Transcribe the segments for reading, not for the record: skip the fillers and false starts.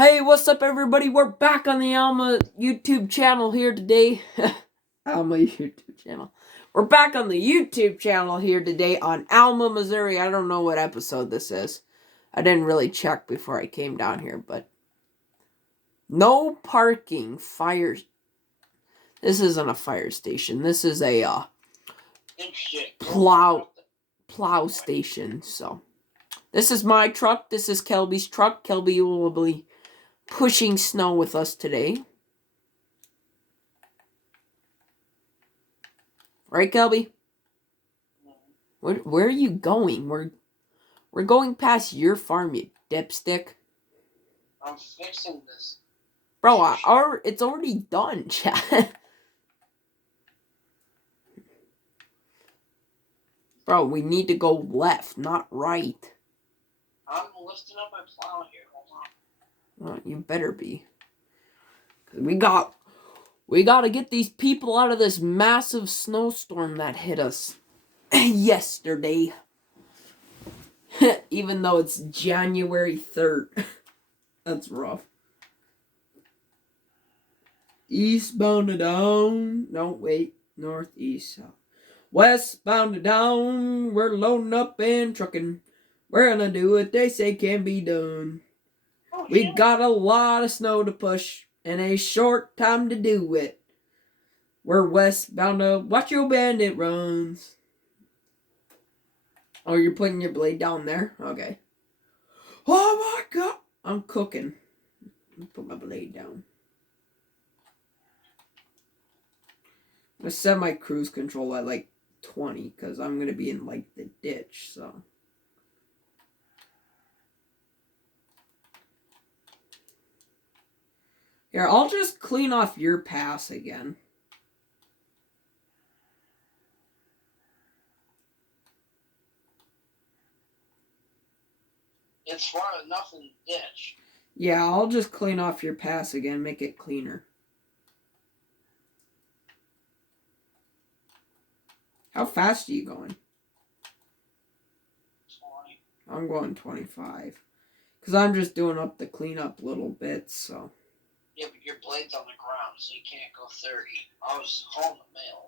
Hey, what's up, everybody? We're back on the Alma YouTube channel here today. Alma YouTube channel. We're back on the YouTube channel here today on Alma, Missouri. I don't know what episode this is. I didn't really check before I came down here, but no parking fires. This isn't a fire station. This is a plow station. So this is my truck. This is Kelby's truck. Kelby will be pushing snow with us today. Right, Kelby? Where are you going? We're going past your farm, you dipstick. I'm fixing this. Bro, it's already done, chat. Bro, we need to go left, not right. I'm lifting up my plow here. Hold on. Well, you better be. We gotta get these people out of this massive snowstorm that hit us yesterday. Even though it's January 3rd. That's rough. Eastbound and down. No, wait. Northeast. South. Westbound and down. We're loading up and trucking. We're gonna do what they say can be done. We got a lot of snow to push and a short time to do it. We're westbound to watch your bandit runs. Oh, you're putting your blade down there? Okay. Oh my god! I'm cooking. Let me put my blade down. I'm gonna set my cruise control at like 20 because I'm gonna be in like the ditch, so. Here, I'll just clean off your pass again. It's far enough in the ditch. Yeah, I'll just clean off your pass again, make it cleaner. How fast are you going? 20. I'm going 25. Because I'm just doing up the cleanup little bits, so. Yeah, but your blade's on the ground, so you can't go 30. I was hauling the mail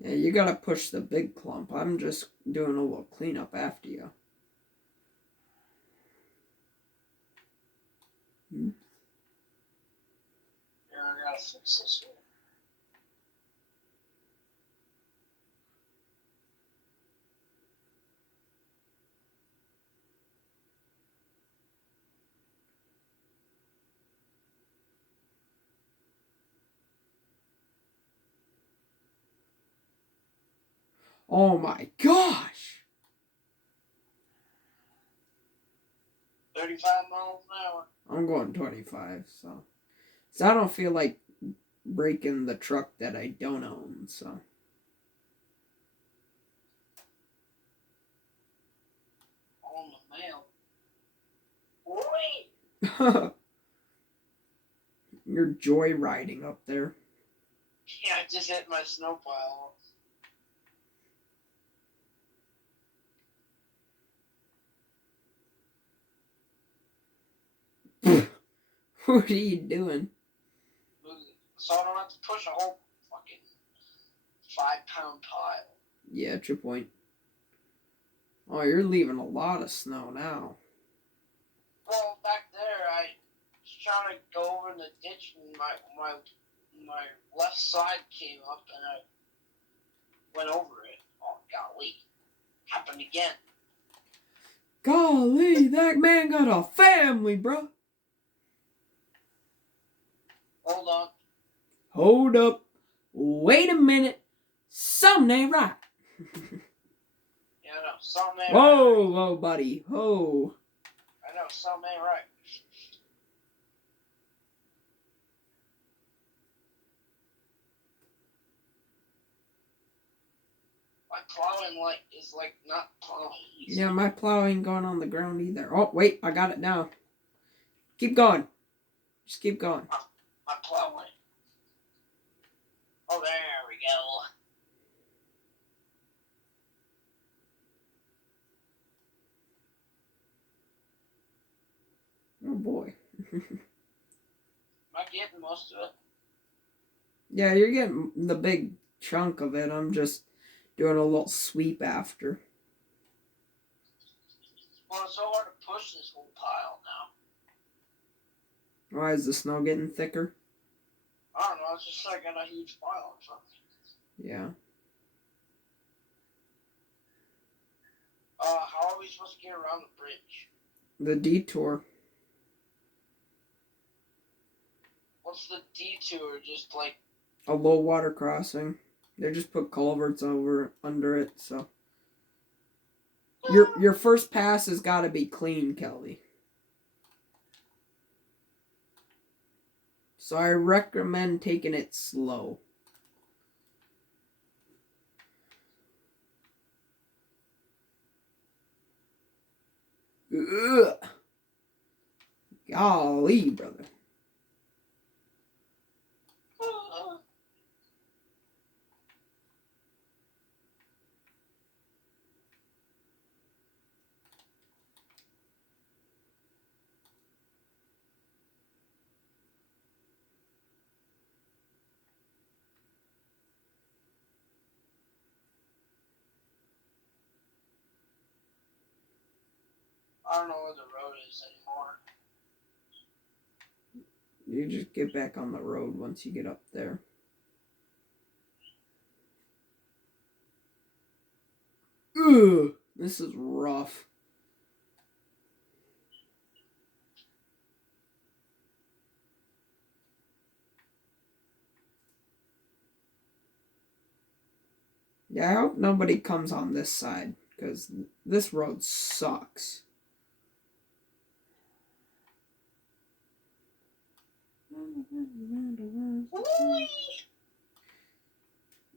earlier. Yeah, you gotta push the big clump. I'm just doing a little cleanup after you. Yeah, I gotta fix this one. Oh my gosh! 35 miles an hour. I'm going 25, so. So I don't feel like breaking the truck that I don't own, so. On the mail. Wait! You're joyriding up there. Yeah, I just hit my snow pile. What are you doing? So I don't have to push a whole fucking 5-pound pile. Yeah, at your point. Oh, you're leaving a lot of snow now. Well, back there, I was trying to go over in the ditch, and my left side came up, and I went over it. Oh, golly. Happened again. Golly, that man got a family, bro. Hold on. Hold up. Wait a minute. Something ain't right. Yeah, I know. Something ain't Whoa, right. whoa, buddy. Whoa. I know. Something ain't right. My plowing is not plowing. Yeah, my plow ain't going on the ground either. Oh, wait, I got it now. Keep going. Just keep going. My plowing. Oh, there we go. boy. Am I getting most of it? Yeah, you're getting the big chunk of it. I'm just doing a little sweep after. Well, it's so hard to push this whole pile now. Why is the snow getting thicker? I don't know, it's just like in a huge pile or something. Yeah. How are we supposed to get around the bridge? The detour. What's the detour? Just like A low water crossing. They just put culverts under it, so your first pass has got to be clean, Kelly. So I recommend taking it slow. Ugh. Golly, brother. I don't know where the road is anymore. You just get back on the road once you get up there. Ugh, this is rough. Yeah, I hope nobody comes on this side, because this road sucks.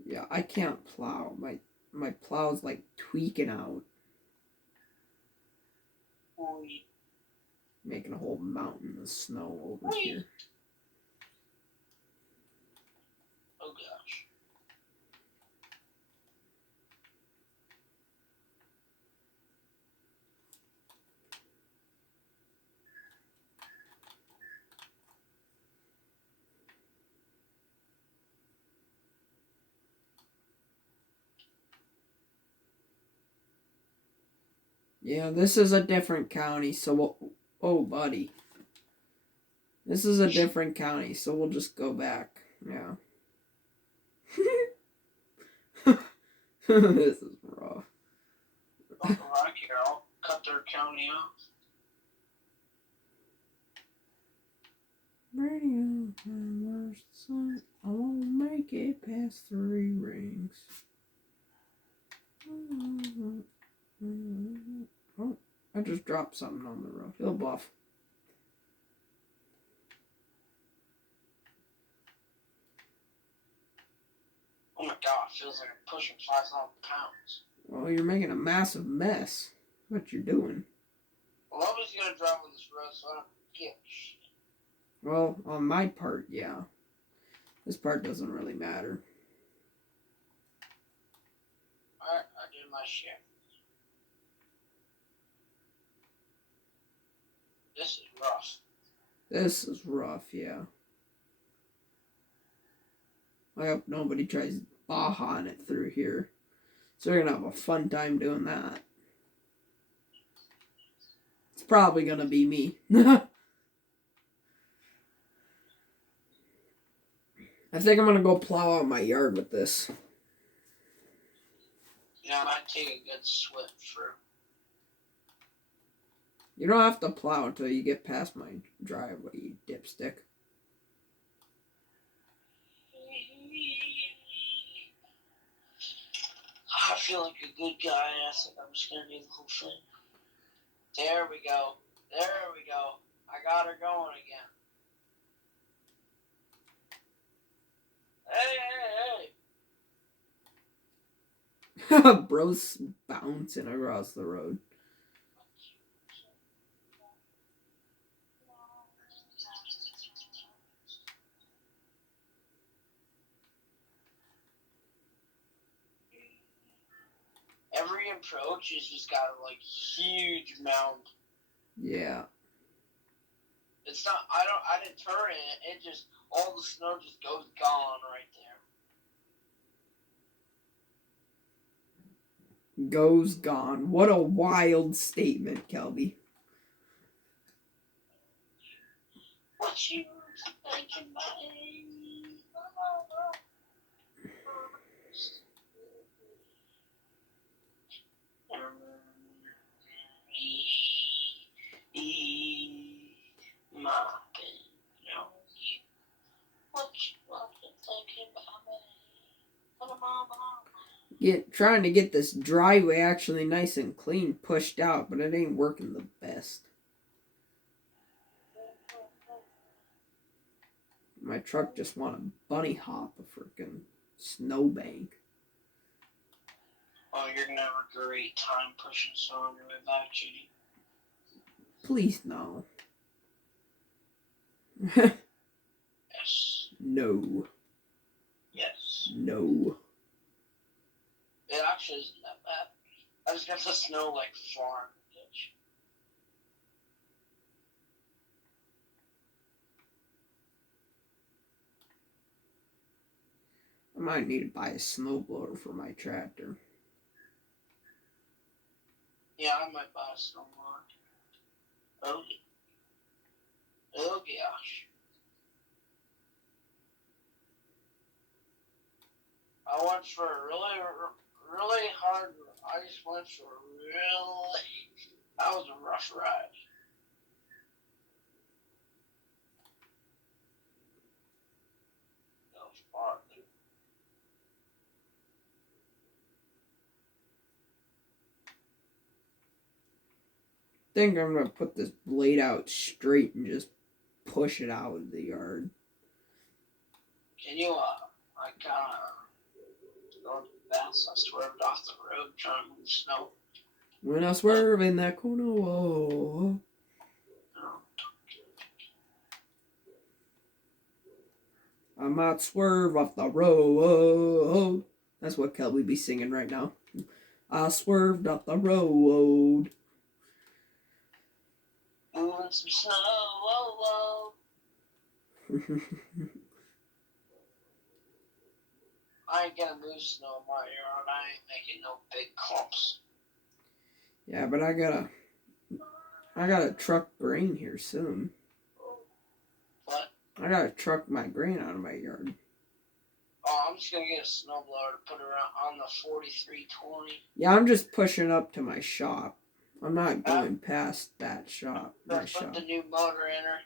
Yeah, I can't plow. My plow's like tweaking out. Making a whole mountain of snow over here. Oh gosh. Yeah, this is a different county, so oh, buddy. This is a different county, so we'll just go back. Yeah. This is rough. Don't go back here. I'll cut their county off. Radio, where's the sun? I won't make it past 3 rings. Oh, I just dropped something on the road. He'll buff. Oh my god, it feels like I'm pushing 5,000 pounds. Well, you're making a massive mess. What you're doing. Well, nobody's gonna drive on this road, so I don't get shit. Well, on my part, yeah. This part doesn't really matter. Alright, I did my share. This is rough. This is rough, yeah. I hope nobody tries Bajaing it through here. So we're gonna have a fun time doing that. It's probably gonna be me. I think I'm gonna go plow out my yard with this. Yeah, I might take a good swim through. You don't have to plow until you get past my driveway, you dipstick. I feel like a good guy. I think I'm just gonna do the whole thing. There we go. There we go. I got her going again. Hey! Bro's bouncing across the road. Every approach has just got a huge mound. Yeah. It's not. I didn't turn it. It just all the snow just goes gone right there. Goes gone. What a wild statement, Kelby. What you thinking about? Trying to get this driveway actually nice and clean pushed out, but it ain't working the best. My truck just want to bunny hop a freaking snowbank. Oh, you're gonna have a great time pushing snow on your way back, Judy. Please no. Yes. No. Yes. No. It actually isn't that bad. I just got the snow like far in the ditch. I might need to buy a snowblower for my tractor. Yeah, I might buy a snowblower. Oh gosh. I went for a really hard. I just went for a really. That was a rough ride. That was far. I think I'm gonna put this blade out straight and just push it out of the yard. Can you I kinda going fast. I swerved off the road trying to move snow. When I swerve in that corner, whoa. I might swerve off the road. That's what Kelby be singing right now. I swerved off the road. Moving some snow, whoa, whoa. I ain't gonna move snow in my yard. I ain't making no big clumps. Yeah, but I gotta truck grain here soon. What? I gotta truck my grain out of my yard. Oh, I'm just gonna get a snowblower to put around on the 4320. Yeah, I'm just pushing up to my shop. I'm not going past that shop. Let's put the new motor in her.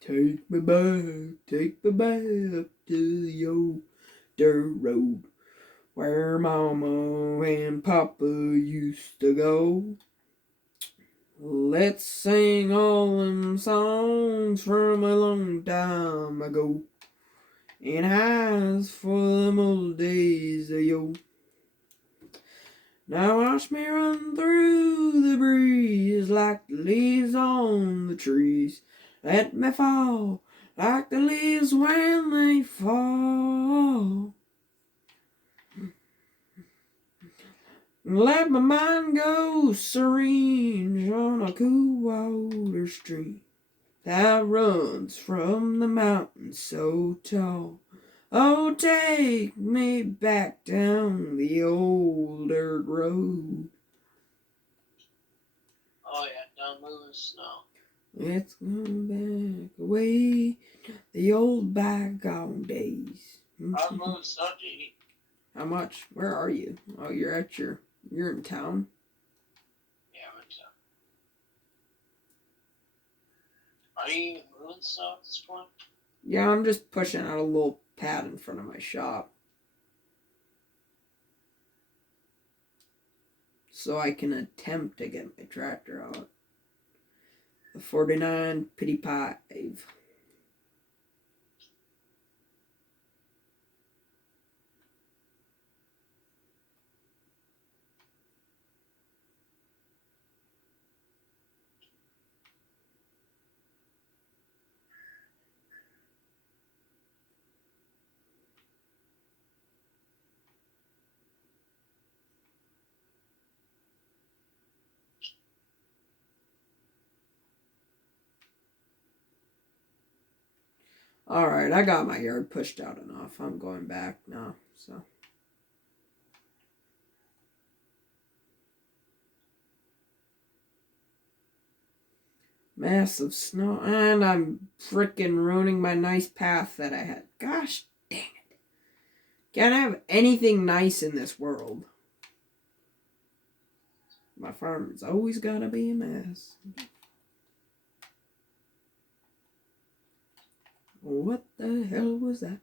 Take me back to the old dirt road where Mama and Papa used to go. Let's sing all them songs from a long time ago. And as for them old days, yo. Now watch me run through the breeze like the leaves on the trees. Let me fall like the leaves when they fall. Let my mind go serene on a cool water stream that runs from the mountain so tall. Oh, take me back down the old dirt road. Oh yeah, done moving snow. Let's go back away the old bygone days. I'm moving snow, G. How much? Where are you? Oh, you're in town? Yeah, I'm in town. Are you even moving snow at this point? Yeah, I'm just pushing out a little pad in front of my shop. So I can attempt to get my tractor out. The 49 Pity 5. Alright, I got my yard pushed out enough. I'm going back now, so. Massive snow, and I'm freaking ruining my nice path that I had. Gosh dang it. Can't have anything nice in this world. My farm's always gotta be a mess. What the hell was that?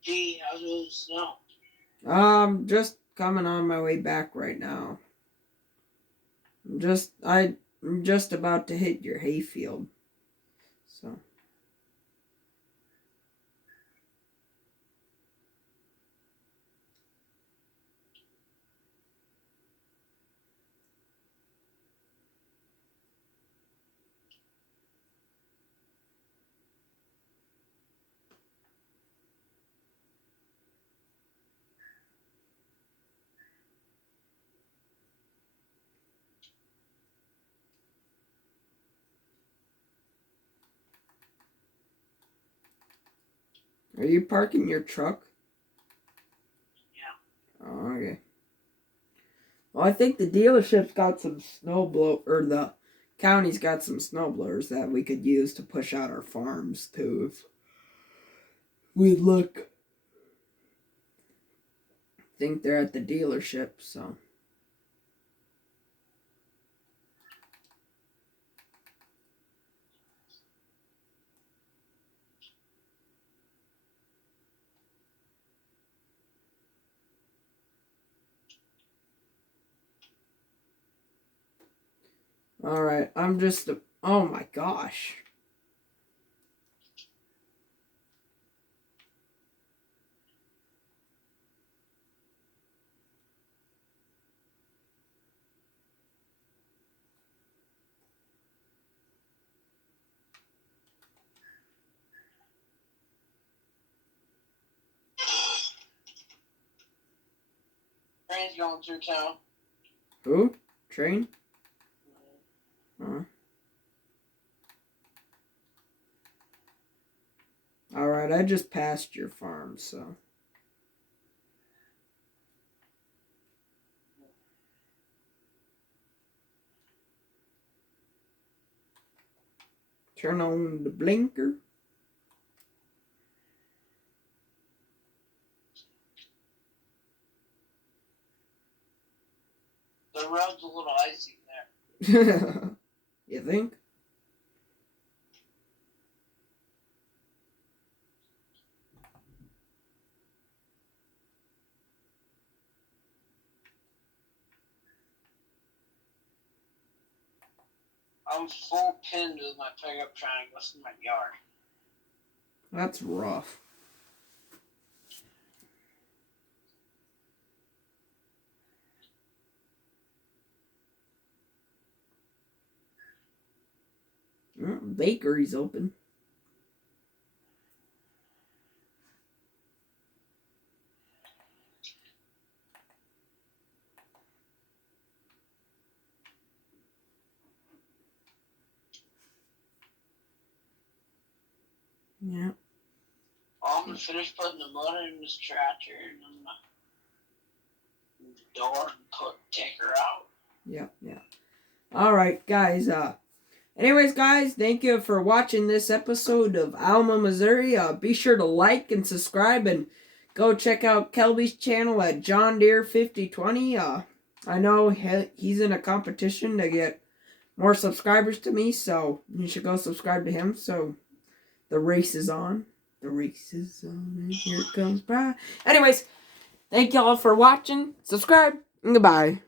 Gee, how's the snow? Just coming on my way back right now. I'm just about to hit your hayfield. So. Are you parking your truck? Yeah. Oh, okay. Well, I think the dealership's got some or the county's got some snow blowers that we could use to push out our farms too if we look. I think they're at the dealership, so. Alright, I'm just. Oh my gosh. Train's going through town. Who? Train? Huh. Alright, I just passed your farm, so. Turn on the blinker. The road's a little icy there. You think? I'm full pinned with my pickup trying to go to my yard. That's rough. Bakery's open. Yeah. I'm gonna finish putting the motor in this tractor, and door and take her out. Yeah. All right, guys. Anyways, guys, thank you for watching this episode of Alma, Missouri. Be sure to like and subscribe, and go check out Kelby's channel at John Deere 5020. I know he's in a competition to get more subscribers to me, so you should go subscribe to him. So the race is on. The race is on, and here it comes by. Anyways, thank y'all for watching. Subscribe, and goodbye.